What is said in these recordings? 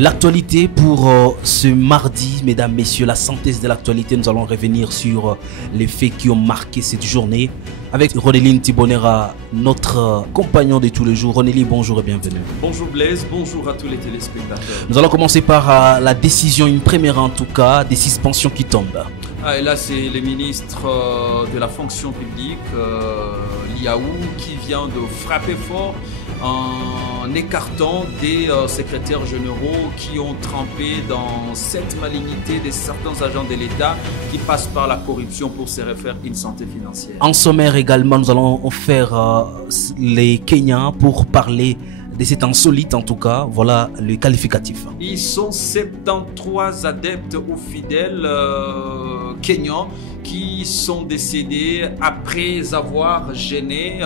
L'actualité pour ce mardi, mesdames, messieurs, la synthèse de l'actualité, nous allons revenir sur les faits qui ont marqué cette journée avec Ronelline Tibonera, notre compagnon de tous les jours. Ronelline, bonjour et bienvenue. Bonjour Blaise, bonjour à tous les téléspectateurs. Nous allons commencer par la décision, une première en tout cas, des suspensions qui tombent. Et là, c'est le ministre de la fonction publique, Liaou, qui vient de frapper fort en écartant des secrétaires généraux qui ont trempé dans cette malignité de certains agents de l'État qui passent par la corruption pour se refaire une santé financière. En sommaire également, nous allons faire les Kenyans pour parler de cet insolite en tout cas, voilà le qualificatif. Ils sont 73 adeptes ou fidèles kenyans qui sont décédés après avoir gêné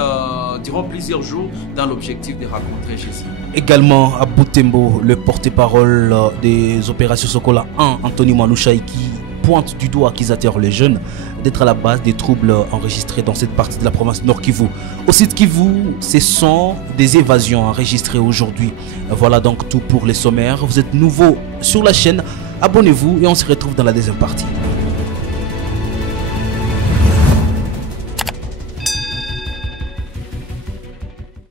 durant plusieurs jours dans l'objectif de rencontrer Jésus. Également à Butembo, le porte-parole des opérations Sokola 1, Anthony Manouchaï, qui pointe du doigt accusateur les jeunes d'être à la base des troubles enregistrés dans cette partie de la province Nord Kivu. Au site Kivu, ce sont des évasions enregistrées aujourd'hui. Voilà donc tout pour les sommaires. Vous êtes nouveau sur la chaîne, abonnez-vous et on se retrouve dans la deuxième partie.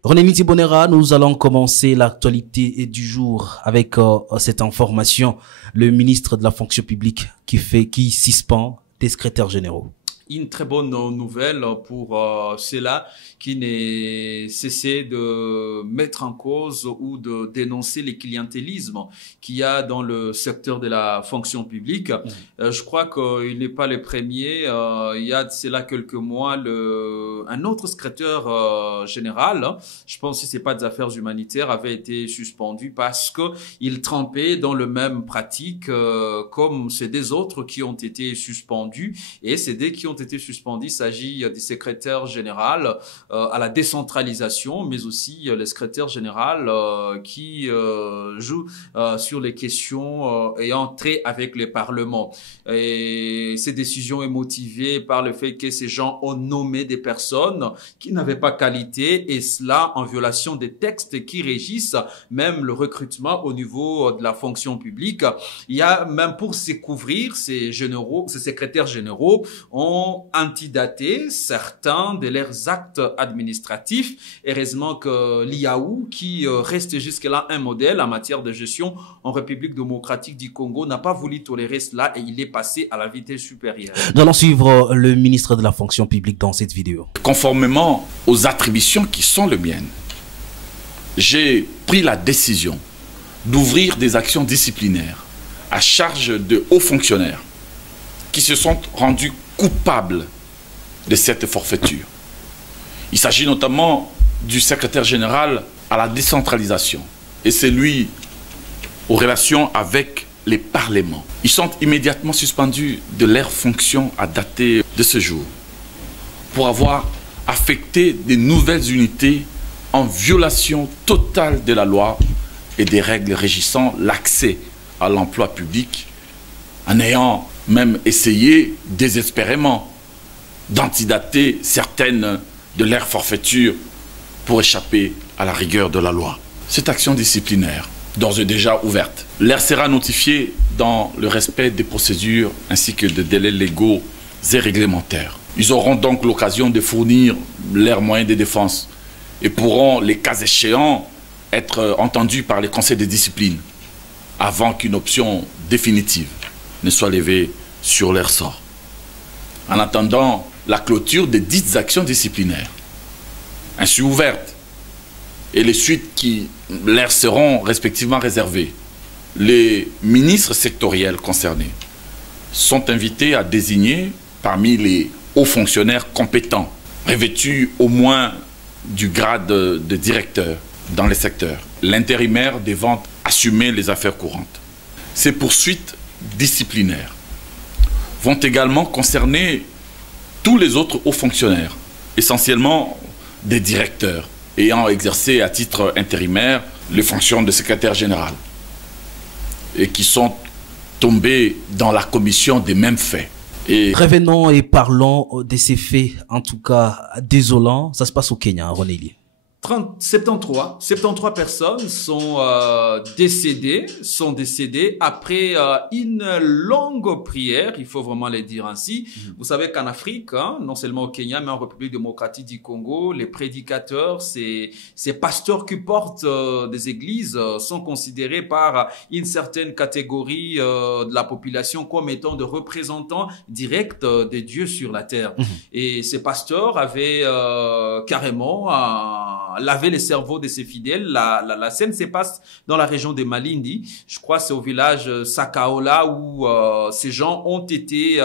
Ronelline Tibonera, nous allons commencer l'actualité du jour avec cette information. Le ministre de la fonction publique qui suspend des secrétaires généraux. Une très bonne nouvelle pour ceux-là qui n'ont cessé de mettre en cause ou de dénoncer les clientélismes qu'il y a dans le secteur de la fonction publique. Je crois qu'il n'est pas le premier. Il y a de cela quelques mois, un autre secrétaire général, je pense que c'est pas des affaires humanitaires, avait été suspendu parce qu'il trempait dans le même pratique comme ces deux autres qui ont été suspendus. Et ces deux qui ont été suspendus, il s'agit du secrétaire général à la décentralisation, mais aussi le secrétaire général qui joue sur les questions ayant trait avec le Parlement. Et ces décisions sont motivées par le fait que ces gens ont nommé des personnes qui n'avaient pas qualité, et cela en violation des textes qui régissent même le recrutement au niveau de la fonction publique. Il y a même pour se couvrir, ces secrétaires généraux ont antidaté certains de leurs actes administratifs. Heureusement que l'Iaou, qui reste jusque-là un modèle en matière de gestion en République démocratique du Congo, n'a pas voulu tolérer cela et il est passé à la vitesse supérieure. Nous allons suivre le ministre de la fonction publique dans cette vidéo. Conformément aux attributions qui sont les miennes, j'ai pris la décision d'ouvrir des actions disciplinaires à charge de hauts fonctionnaires qui se sont rendus coupables de cette forfaiture. Il s'agit notamment du secrétaire général à la décentralisation et celui aux relations avec les parlements. Ils sont immédiatement suspendus de leurs fonctions à dater de ce jour pour avoir affecté des nouvelles unités en violation totale de la loi et des règles régissant l'accès à l'emploi public, en ayant même essayé désespérément d'antidater certaines de leurs forfaitures pour échapper à la rigueur de la loi. Cette action disciplinaire, d'ores et déjà ouverte, leur sera notifiée dans le respect des procédures ainsi que des délais légaux et réglementaires. Ils auront donc l'occasion de fournir leurs moyens de défense et pourront, les cas échéants, être entendus par les conseils de discipline avant qu'une option définitive ne soit levée sur leur sort. En attendant la clôture des dites actions disciplinaires, ainsi ouvertes, et les suites qui leur seront respectivement réservées, les ministres sectoriels concernés sont invités à désigner parmi les hauts fonctionnaires compétents, revêtus au moins du grade de directeur dans les secteurs, l'intérimaire devant assumer les affaires courantes. Ces poursuites disciplinaires vont également concerner tous les autres hauts fonctionnaires, essentiellement des directeurs ayant exercé à titre intérimaire les fonctions de secrétaire général et qui sont tombés dans la commission des mêmes faits. Et revenons et parlons de ces faits, en tout cas désolants. Ça se passe au Kenya, Ronelline. 73 personnes sont décédées après une longue prière, il faut vraiment les dire ainsi. Vous savez qu'en Afrique, hein, non seulement au Kenya, mais en République démocratique du Congo, les prédicateurs, ces pasteurs qui portent des églises sont considérés par une certaine catégorie de la population comme étant de représentants directs de Dieu sur la terre. Et ces pasteurs avaient carrément laver les cerveaux de ses fidèles. La scène se passe dans la région de Malindi. Je crois c'est au village Sakaola où ces gens ont été,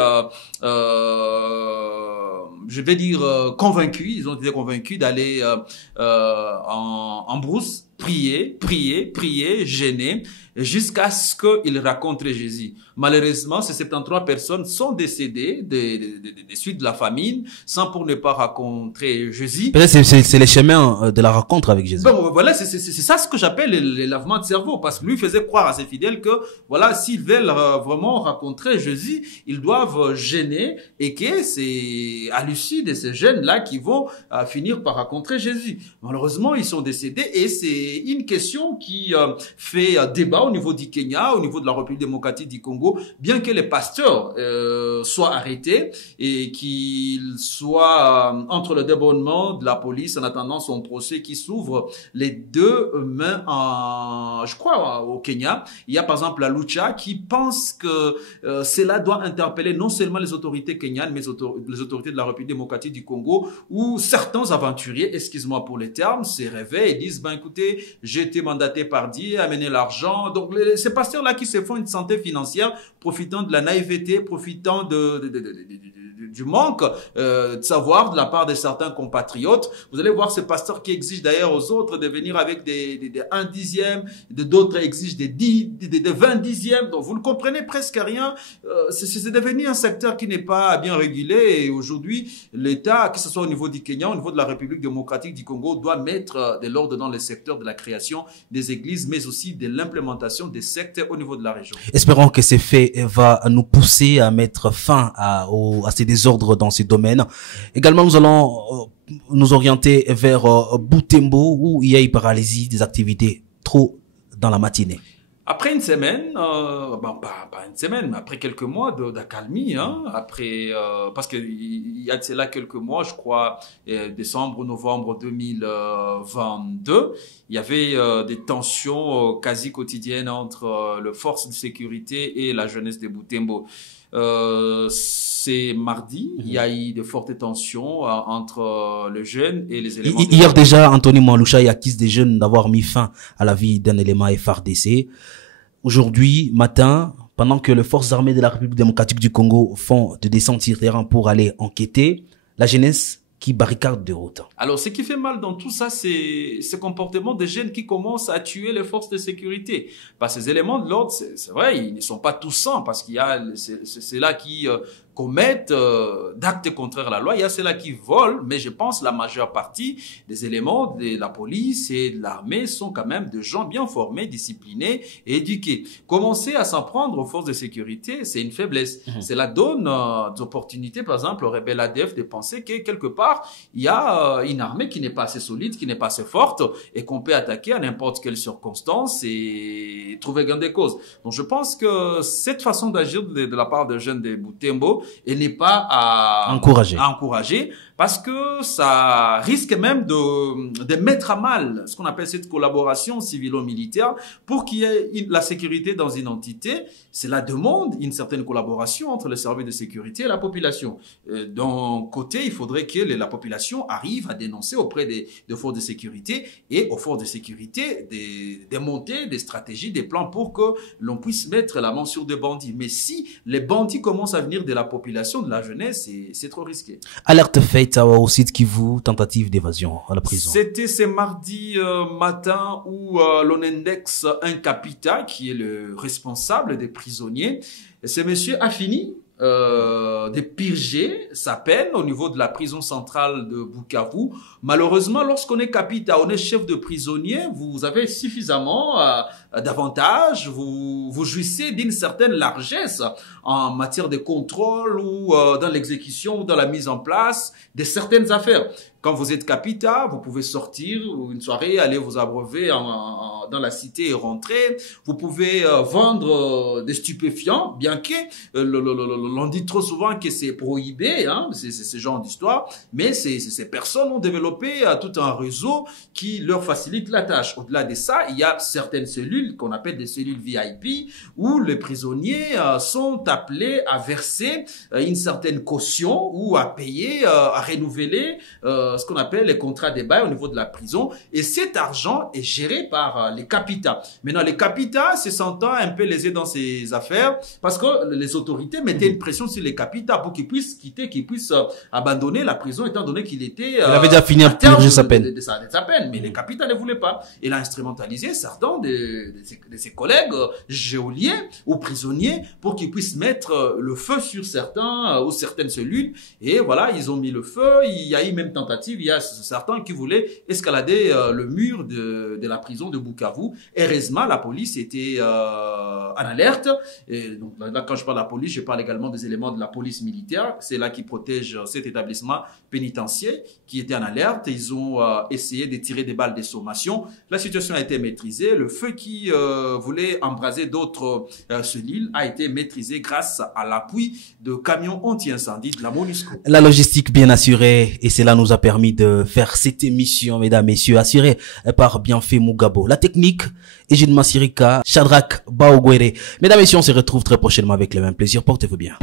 je vais dire, convaincus. Ils ont été convaincus d'aller en brousse, prier, gêner, jusqu'à ce qu'ils rencontrent Jésus. Malheureusement, ces 73 personnes sont décédées des suites de la famine, sans pour ne pas rencontrer Jésus. C'est les chemins de la rencontre avec Jésus. Bon, voilà, c'est ça ce que j'appelle les lavements de cerveau, parce que lui faisait croire à ses fidèles que, voilà, s'ils veulent vraiment rencontrer Jésus, ils doivent gêner, et que c'est à l'issue de ces gènes-là qu'ils vont finir par rencontrer Jésus. Malheureusement, ils sont décédés, et c'est une question qui fait débat au niveau du Kenya, au niveau de la République démocratique du Congo, bien que les pasteurs soient arrêtés et qu'ils soient entre le débordement de la police en attendant son procès qui s'ouvre les deux mains je crois au Kenya. Il y a par exemple la Lucha qui pense que cela doit interpeller non seulement les autorités kenyanes mais les autorités de la République démocratique du Congo, où certains aventuriers, excuse-moi pour les termes, se réveillent et disent ben écoutez, j'ai été mandaté par Dieu à amener l'argent. Donc ces pasteurs-là qui se font une santé financière, profitant de la naïveté, profitant du manque de savoir de la part de certains compatriotes. Vous allez voir ces pasteurs qui exigent d'ailleurs aux autres de venir avec des 1 dixième, d'autres exigent des 20 dixièmes. Donc vous ne comprenez presque rien. C'est devenu un secteur qui n'est pas bien régulé, et aujourd'hui l'État, que ce soit au niveau du Kenya, au niveau de la République démocratique du Congo, doit mettre de l'ordre dans le secteur de la création des églises, mais aussi de l'implémentation des sectes au niveau de la région. Espérons que ces faits va nous pousser à mettre fin à ces désordres dans ces domaines. Également, nous allons nous orienter vers Butembo, où il y a une paralysie des activités trop dans la matinée. Après une semaine, pas une semaine, mais après quelques mois d'accalmie, hein, parce qu'il y a de cela quelques mois, je crois, décembre, novembre 2022, il y avait des tensions quasi quotidiennes entre les forces de sécurité et la jeunesse de Butembo. C'est mardi, il y a eu de fortes tensions entre les jeunes et les éléments. Hier déjà, Anthony Mwalusha accuse des jeunes d'avoir mis fin à la vie d'un élément FARDC. Aujourd'hui, matin, pendant que les forces armées de la République démocratique du Congo font de descentes sur terrain pour aller enquêter, la jeunesse qui barricade de route. Alors, ce qui fait mal dans tout ça, c'est ce comportement des jeunes qui commencent à tuer les forces de sécurité. Parce que ces éléments de l'ordre, c'est vrai, ils ne sont pas tous sans, parce qu'il y a ceux-là qui commettent d'actes contraires à la loi, il y a ceux-là qui volent, mais je pense la majeure partie des éléments de la police et de l'armée sont quand même de gens bien formés, disciplinés et éduqués. Commencer à s'en prendre aux forces de sécurité, c'est une faiblesse. Cela donne des opportunités, par exemple, aux rebelles ADF de penser que quelque part, il y a une armée qui n'est pas assez solide, qui n'est pas assez forte et qu'on peut attaquer à n'importe quelle circonstance et trouver gain de cause. Donc je pense que cette façon d'agir de la part des jeunes de Butembo, elle n'est pas à encourager, parce que ça risque même de mettre à mal ce qu'on appelle cette collaboration civilo-militaire pour qu'il y ait la sécurité dans une entité. Cela demande une certaine collaboration entre les services de sécurité et la population. D'un côté, il faudrait que la population arrive à dénoncer auprès des forces de sécurité et aux forces de sécurité des montées, des stratégies, des plans pour que l'on puisse mettre la main sur des bandits. Mais si les bandits commencent à venir de la population, de la jeunesse, c'est trop risqué. Alerte faite au site Kivu, tentative d'évasion à la prison. C'était ce mardi matin où l'on indexe un capita qui est le responsable des prisonniers. C'est monsieur Afini de purger sa peine au niveau de la prison centrale de Bukavu. Malheureusement, lorsqu'on est capita, on est chef de prisonnier, vous avez suffisamment davantage, vous jouissez d'une certaine largesse en matière de contrôle ou dans l'exécution ou dans la mise en place de certaines affaires. Quand vous êtes capita, vous pouvez sortir une soirée, aller vous abreuver dans la cité et rentrer. Vous pouvez vendre des stupéfiants, bien que l'on dit trop souvent que c'est prohibé, hein, c'est ce genre d'histoire, mais ces personnes ont développé tout un réseau qui leur facilite la tâche. Au-delà de ça, il y a certaines cellules qu'on appelle des cellules VIP où les prisonniers sont appelés à verser une certaine caution ou à payer, à renouveler ce qu'on appelle les contrats de bail au niveau de la prison, et cet argent est géré par les capitas. Maintenant, les capitas se sentant un peu lésés dans ces affaires parce que les autorités mettaient une pression sur les capitas pour qu'ils puissent quitter, qu'ils puissent abandonner la prison étant donné qu'il était il avait déjà fini de purger sa peine. De sa peine, mais les capitas ne voulaient pas. Il a instrumentalisé certains de ses collègues geôliers ou prisonniers pour qu'ils puissent mettre le feu sur certains ou certaines cellules, et voilà, ils ont mis le feu. Il y a eu même tentative. Il y a certains qui voulaient escalader le mur de la prison de Bukavu. Heureusement, la police était en alerte. Et donc là, quand je parle de la police, je parle également des éléments de la police militaire. C'est là qui protège cet établissement pénitentiaire qui était en alerte. Ils ont essayé de tirer des balles de sommation. La situation a été maîtrisée. Le feu qui voulait embraser d'autres cellules a été maîtrisé grâce à l'appui de camions anti-incendie de la MONUSCO. La logistique bien assurée, et cela nous a permis de faire cette émission, mesdames, messieurs, assurée par Bienfait Mugabo. La technique, Ejid Masirika, Shadrach Baogwere. Mesdames, messieurs, on se retrouve très prochainement avec le même plaisir. Portez-vous bien.